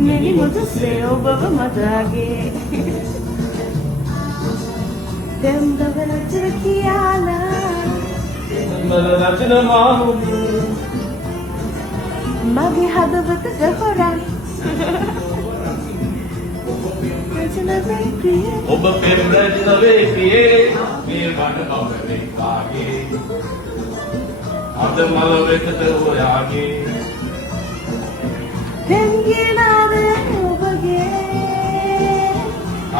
Many mothers over Madage. Them the village Kiana. Maggie had the Zahora. ඔබ පෙම්රජ නවේ පියේ මේ වඩ බව කාගේ අද මල වෙතට ඔයාගේ දෙංගිනාද ඔබගේ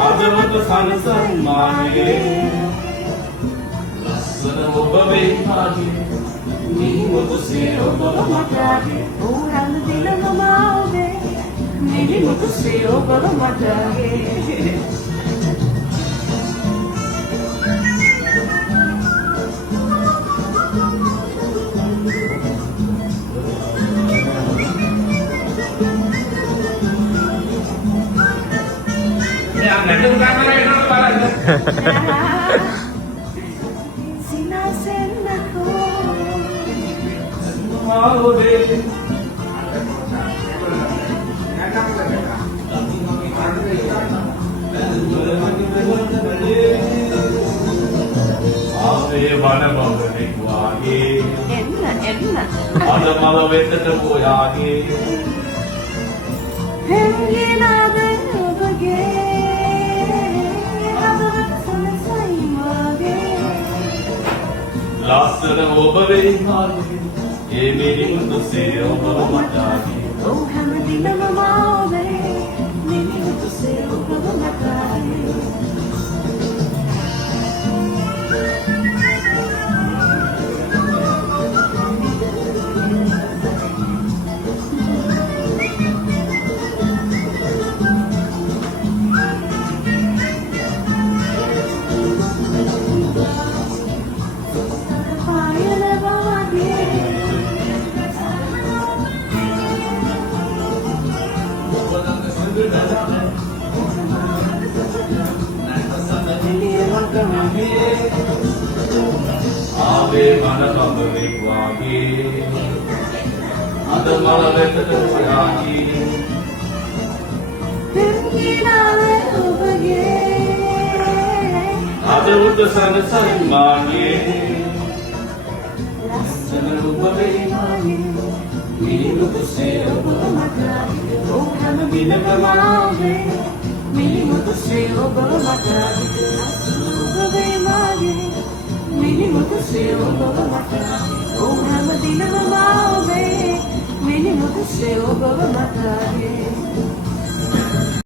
අදවත සංසන් මාගේ ලස්සන ඔබ වේ කාගේ මේ මොකසේ ඔබ මටගේ ඕ හැම දිනම මාවේ Nini mokusee ඔබ මටගේ ආවේ වන බවරෙක් වාගේ එන්න අද මල වෙතට ඔයාගේ දෙංගිනාද ඔබගේ අදවත සංසයි මාගේ ලස්සන ඔබ වේ කාගේ ඒ මිනිමුතුසේ ඔබ මටගේ ඕ හැම දිනම මාවේ Nini mokusee ඔබ මටගේ ආවේ වන බවරෙක් වාගේ අද මල වෙතට ඔයාගේ දෙංගිනාද ඔබගේ අද උද සංසයි මාගේ ලස්සන ඔබ වේ මාගේ මිනිමුතුසේ ඔබ මටගේ ඕ හැම දිනම මාවේ Nini mokusee ඔබ මටගේ ඔබ වේ මාගේ Nini mokusee ඔබ මටගේ ඕ හැම දිනම මාවේ Nini mokusee ඔබ මටගේ